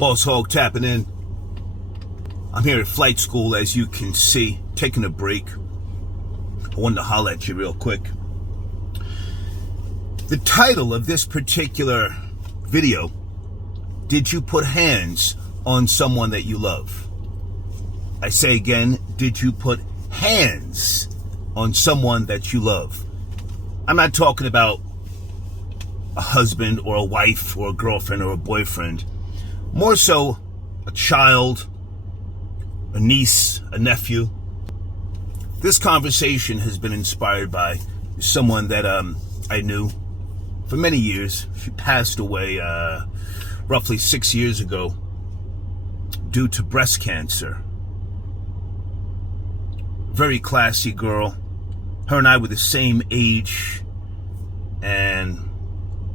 Boss Hog tapping in. I'm here at flight school, as you can see, taking a break. I wanted to holler at you real quick. The title of this particular video, did you put hands on someone that you love? I say again, did you put hands on someone that you love? I'm not talking about a husband or a wife or a girlfriend or a boyfriend. More so a child, a niece, a nephew. This conversation has been inspired by someone that I knew for many years. She passed away roughly 6 years ago due to breast cancer. Very classy girl. Her and I were the same age, and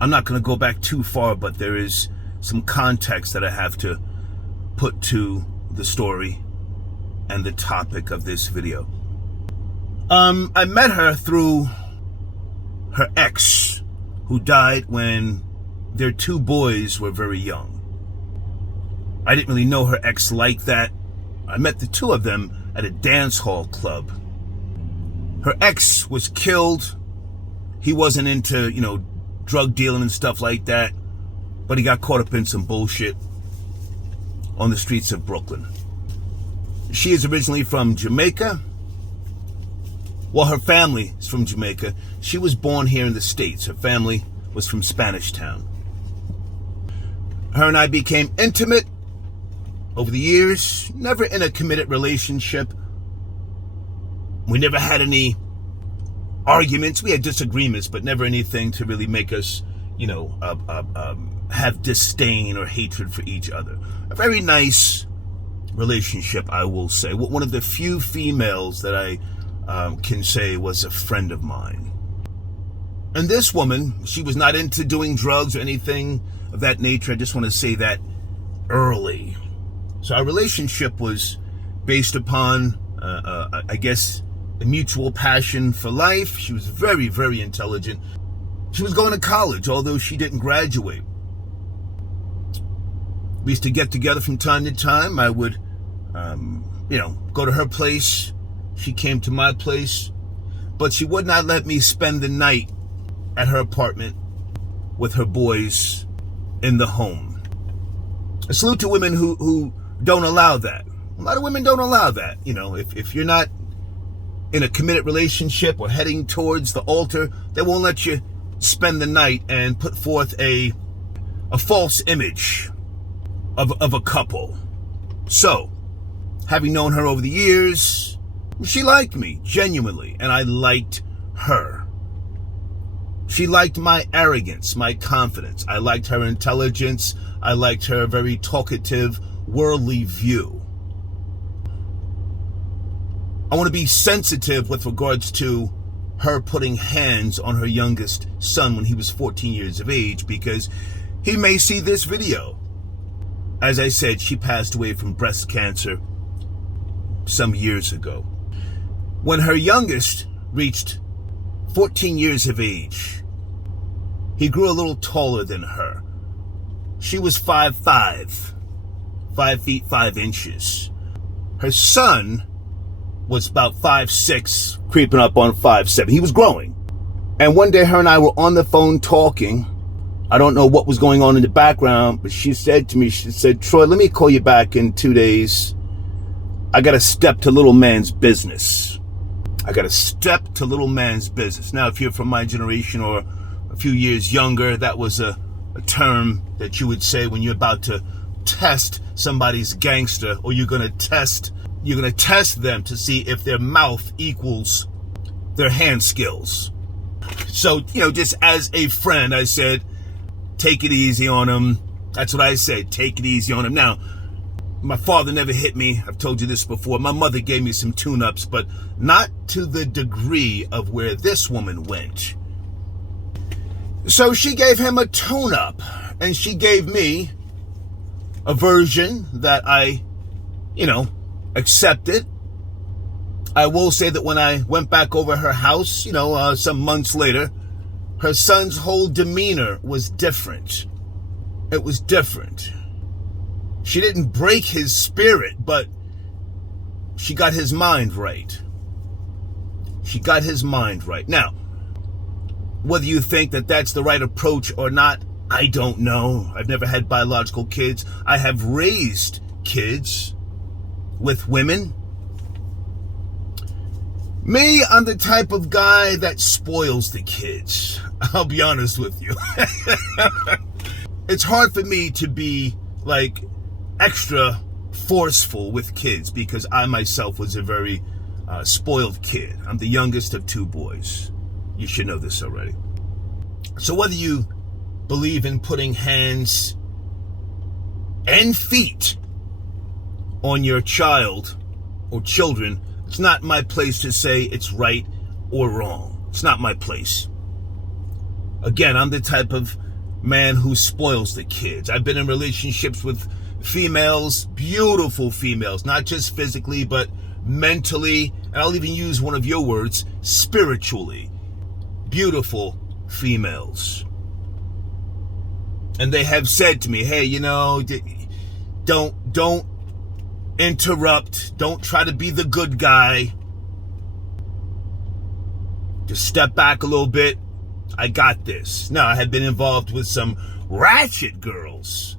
I'm not going to go back too far, but there is some context that I have to put to the story and the topic of this video. I met her through her ex, who died when their two boys were very young. I didn't really know her ex like that. I met the two of them at a dance hall club. Her ex was killed. He wasn't into, drug dealing and stuff like that, but he got caught up in some bullshit on the streets of Brooklyn. She is originally from Jamaica. Well, her family is from Jamaica. She was born here in the States. Her family was from Spanish Town. Her and I became intimate over the years, never in a committed relationship. We never had any arguments. We had disagreements, but never anything to really make us, have disdain or hatred for each other. A very nice relationship, I will say. One of the few females that I can say was a friend of mine. And this woman, she was not into doing drugs or anything of that nature. I just want to say that early. So our relationship was based upon, I guess, a mutual passion for life. She was very, very intelligent. She was going to college, although she didn't graduate. We used to get together from time to time. I would, go to her place. She came to my place. But she would not let me spend the night at her apartment with her boys in the home. A salute to women who don't allow that. A lot of women don't allow that. If you're not in a committed relationship or heading towards the altar, they won't let you spend the night and put forth a false image of a couple. So, having known her over the years, she liked me, genuinely, and I liked her. She liked my arrogance, my confidence. I liked her intelligence. I liked her very talkative, worldly view. I want to be sensitive with regards to her putting hands on her youngest son when he was 14 years of age, because he may see this video. As I said, she passed away from breast cancer some years ago. When her youngest reached 14 years of age, he grew a little taller than her. She was 5'5", 5 feet 5 inches. Her son was about 5'6", creeping up on 5'7". He was growing. And one day her and I were on the phone talking. I don't know what was going on in the background, but she said to me, she said, "Troy, let me call you back in 2 days. I got to step to little man's business. I got to step to little man's business." Now, if you're from my generation or a few years younger, that was a term that you would say when you're about to test somebody's gangster, or you're going to test them to see if their mouth equals their hand skills. So, just as a friend, I said, take it easy on him. That's what I said, take it easy on him. Now, my father never hit me. I've told you this before. My mother gave me some tune-ups, but not to the degree of where this woman went. So she gave him a tune-up, and she gave me a version that I, accepted. I will say that when I went back over her house, some months later, her son's whole demeanor was different. It was different. She didn't break his spirit, but she got his mind right. She got his mind right. Now, whether you think that that's the right approach or not, I don't know. I've never had biological kids. I have raised kids with women. Me, I'm the type of guy that spoils the kids. I'll be honest with you. It's hard for me to be like extra forceful with kids because I myself was a very spoiled kid. I'm the youngest of two boys. You should know this already. So whether you believe in putting hands and feet on your child or children, it's not my place to say it's right or wrong. It's not my place. Again, I'm the type of man who spoils the kids. I've been in relationships with females, beautiful females, not just physically, but mentally, and I'll even use one of your words, spiritually. Beautiful females. And they have said to me, hey, don't interrupt. Don't try to be the good guy. Just step back a little bit. I got this. Now, I had been involved with some ratchet girls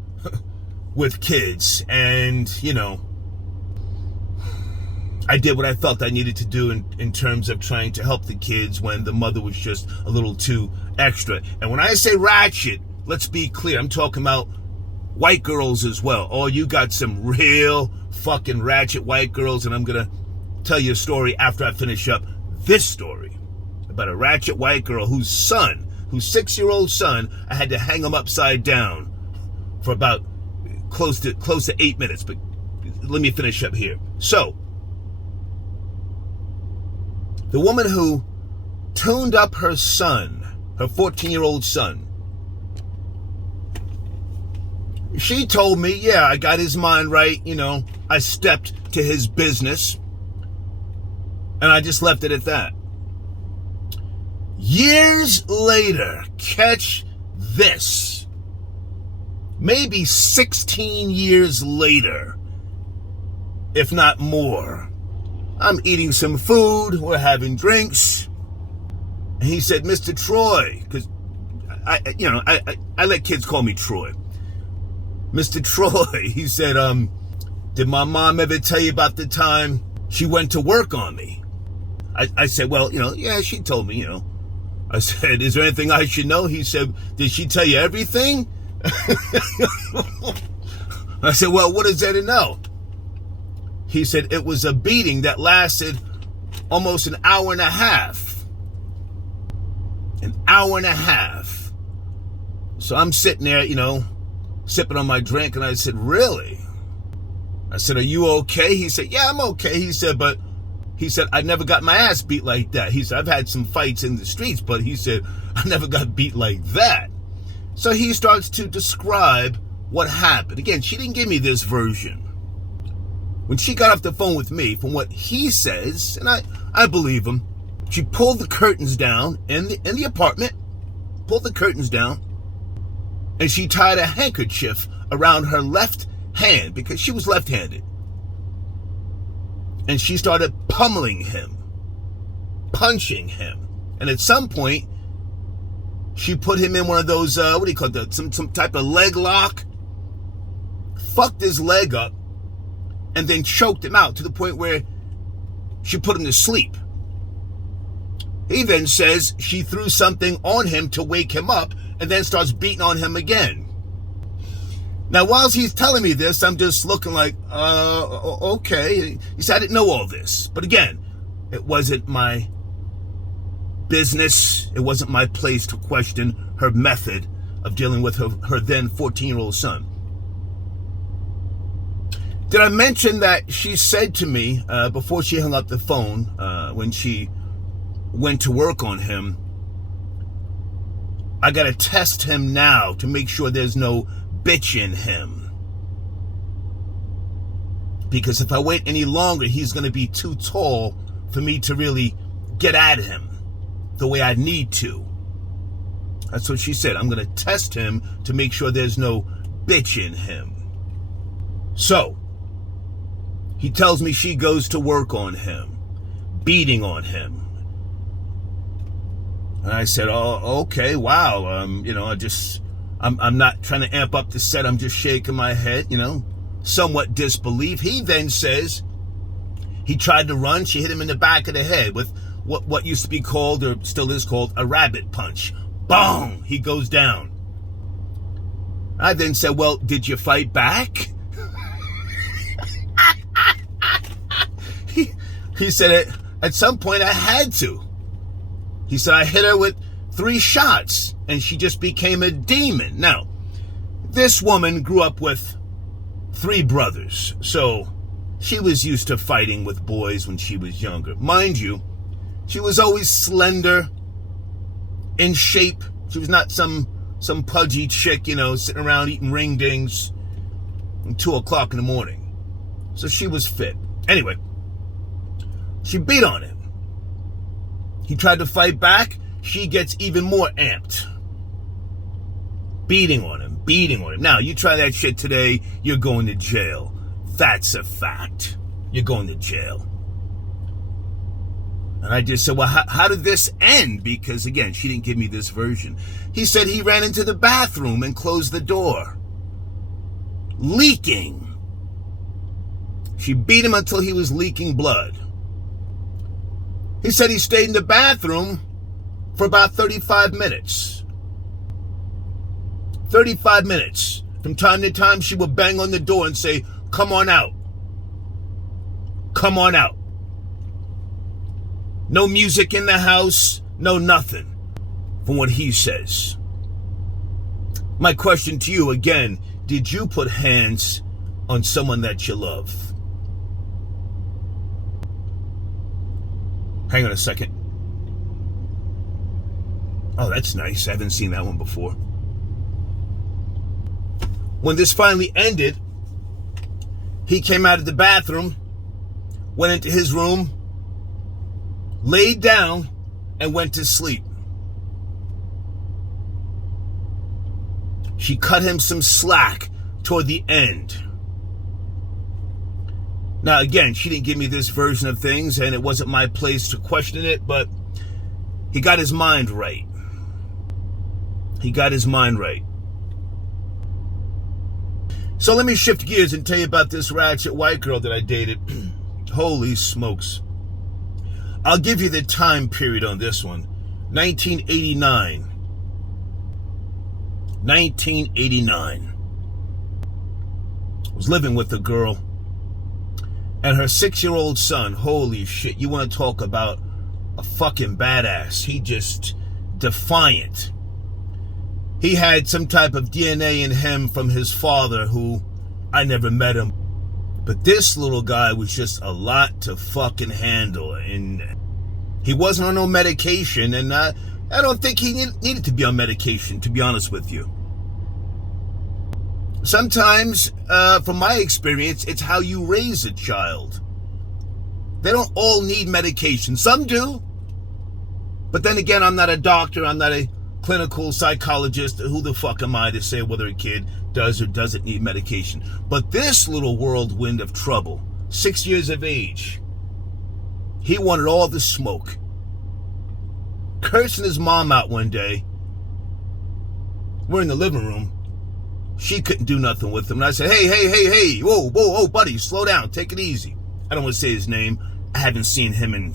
with kids, and, I did what I felt I needed to do in terms of trying to help the kids when the mother was just a little too extra. And when I say ratchet, let's be clear, I'm talking about white girls as well. Oh, you got some real fucking ratchet white girls, and I'm going to tell you a story after I finish up this story about a ratchet white girl whose 6-year-old son, I had to hang him upside down for about close to 8 minutes. But let me finish up here. So, the woman who tuned up her son, her 14-year-old son, she told me, yeah, I got his mind right. I stepped to his business, and I just left it at that. Years later, catch this, maybe 16 years later, if not more, I'm eating some food, we're having drinks, and he said, Mr. Troy, because I let kids call me Troy. Mr. Troy, he said, did my mom ever tell you about the time she went to work on me? I said, well, yeah, she told me, I said, is there anything I should know? He said, did she tell you everything? I said, well, what is there to know? He said, it was a beating that lasted almost an hour and a half. An hour and a half. So I'm sitting there, sipping on my drink, and I said, really? I said, are you okay? He said, yeah, I'm okay. He said, I never got my ass beat like that. He said, I've had some fights in the streets, but he said, I never got beat like that. So he starts to describe what happened. Again, she didn't give me this version. When she got off the phone with me, from what he says, and I believe him, she pulled the curtains down in the apartment, pulled the curtains down, and she tied a handkerchief around her left hand because she was left-handed. And she started pummeling him, punching him. And at some point, she put him in one of those, some type of leg lock, fucked his leg up, and then choked him out to the point where she put him to sleep. He then says she threw something on him to wake him up and then starts beating on him again. Now, whilst he's telling me this, I'm just looking like, okay. He said, I didn't know all this. But again, it wasn't my business. It wasn't my place to question her method of dealing with her then 14-year-old son. Did I mention that she said to me before she hung up the phone, when she went to work on him, I got to test him now to make sure there's no bitch in him. Because if I wait any longer, he's going to be too tall for me to really get at him the way I need to. That's what she said. I'm going to test him to make sure there's no bitch in him. So, he tells me she goes to work on him, beating on him. And I said, oh, okay, wow. I'm not trying to amp up the set. I'm just shaking my head, somewhat disbelief. He then says he tried to run. She hit him in the back of the head with what used to be called, or still is called, a rabbit punch. Boom! He goes down. I then said, well, did you fight back? He said, at some point I had to. He said, I hit her with 3 shots and she just became a demon. Now, this woman grew up with 3 brothers, so she was used to fighting with boys when she was younger. Mind you, she was always slender, in shape. She was not some pudgy chick, sitting around eating ring dings at 2 o'clock in the morning. So she was fit. Anyway, she beat on him. He tried to fight back. She gets even more amped. Beating on him. Now, you try that shit today, you're going to jail. That's a fact. You're going to jail. And I just said, well, how did this end? Because, again, she didn't give me this version. He said he ran into the bathroom and closed the door. Leaking. She beat him until he was leaking blood. He said he stayed in the bathroom for about 35 minutes. 35 minutes. From time to time, she would bang on the door and say, come on out. Come on out. No music in the house, no nothing, from what he says. My question to you again, did you put hands on someone that you love? Hang on a second. Oh, that's nice. I haven't seen that one before. When this finally ended, he came out of the bathroom, went into his room, laid down, and went to sleep. She cut him some slack toward the end. Now, again, she didn't give me this version of things, and it wasn't my place to question it, but he got his mind right. He got his mind right. So let me shift gears and tell you about this ratchet white girl that I dated. Holy smokes. I'll give you the time period on this one. 1989. 1989. I was living with a girl and her 6-year-old son. Holy shit, you want to talk about a fucking badass. He just defiant. He had some type of DNA in him from his father, who I never met him. But this little guy was just a lot to fucking handle. And he wasn't on no medication. And I don't think he needed to be on medication, to be honest with you. Sometimes, from my experience, it's how you raise a child. They don't all need medication. Some do. But then again, I'm not a doctor. I'm not a clinical psychologist. Who the fuck am I to say whether a kid does or doesn't need medication? But this little whirlwind of trouble, 6 years of age, he wanted all the smoke. Cursing his mom out one day. We're in the living room. She couldn't do nothing with him. And I said, hey, whoa, buddy, slow down, take it easy. I don't want to say his name. I haven't seen him in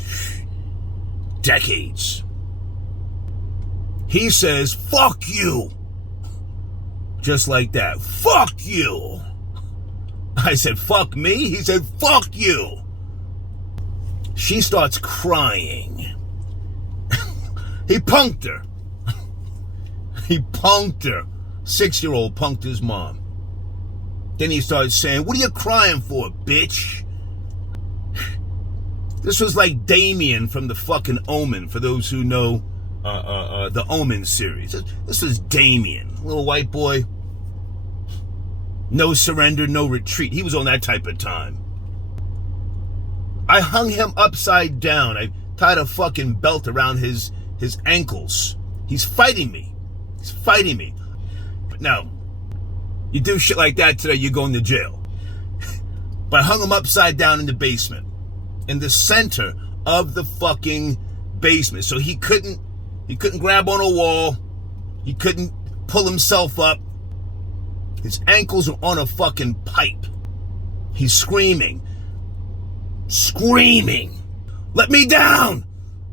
decades. He says, fuck you. Just like that. Fuck you. I said, fuck me? He said, fuck you. She starts crying. He punked her. He punked her. 6-year-old punked his mom. Then he started saying, what are you crying for, bitch? This was like Damien from the fucking Omen, for those who know the Omen series. This was Damien, little white boy. No surrender, no retreat. He was on that type of time. I hung him upside down. I tied a fucking belt around his ankles. He's fighting me. He's fighting me. But now, you do shit like that today, you're going to jail. But I hung him upside down in the basement, in the center of the fucking basement. So he couldn't grab on a wall. He couldn't pull himself up. His ankles are on a fucking pipe. He's screaming. Let me down!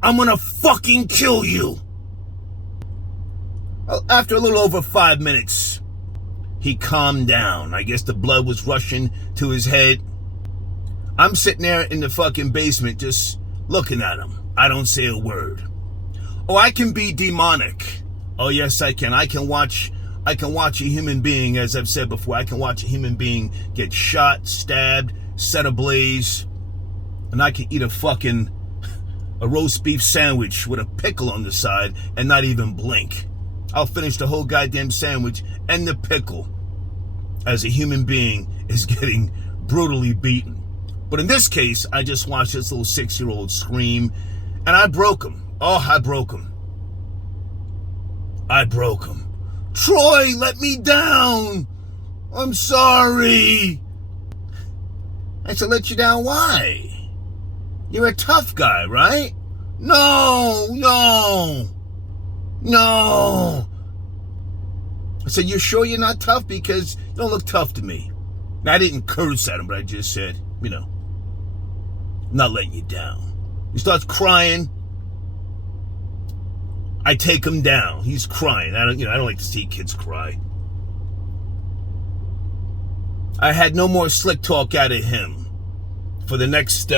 I'm gonna fucking kill you! Well, after a little over 5 minutes, he calmed down. I guess the blood was rushing to his head. I'm sitting there in the fucking basement just looking at him. I don't say a word. Oh, I can be demonic. Oh, yes, I can. I can watch a human being, as I've said before, I can watch a human being get shot, stabbed, set ablaze, and I can eat a roast beef sandwich with a pickle on the side and not even blink. I'll finish the whole goddamn sandwich and the pickle as a human being is getting brutally beaten. But in this case, I just watched this little 6-year-old scream, and I broke him. Oh, I broke him. Troy, let me down. I'm sorry. I said, let you down? Why? You're a tough guy, right? No. I said, you sure you're not tough? Because you don't look tough to me. Now, I didn't curse at him, but I just said, I'm not letting you down. He starts crying. I take him down. He's crying. I don't like to see kids cry. I had no more slick talk out of him for the next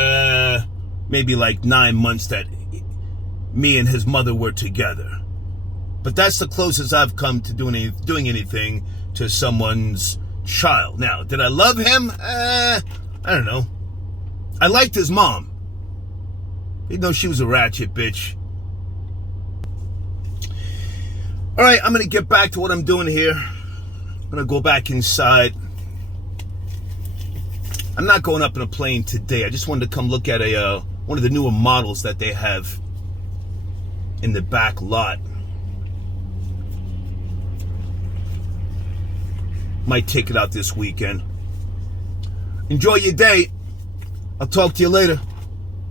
maybe like 9 months that me and his mother were together. But that's the closest I've come to doing anything to someone's child. Now, did I love him? I don't know. I liked his mom, even though she was a ratchet bitch. All right, I'm going to get back to what I'm doing here. I'm going to go back inside. I'm not going up in a plane today. I just wanted to come look at one of the newer models that they have in the back lot. Might take it out this weekend. Enjoy your day. I'll talk to you later.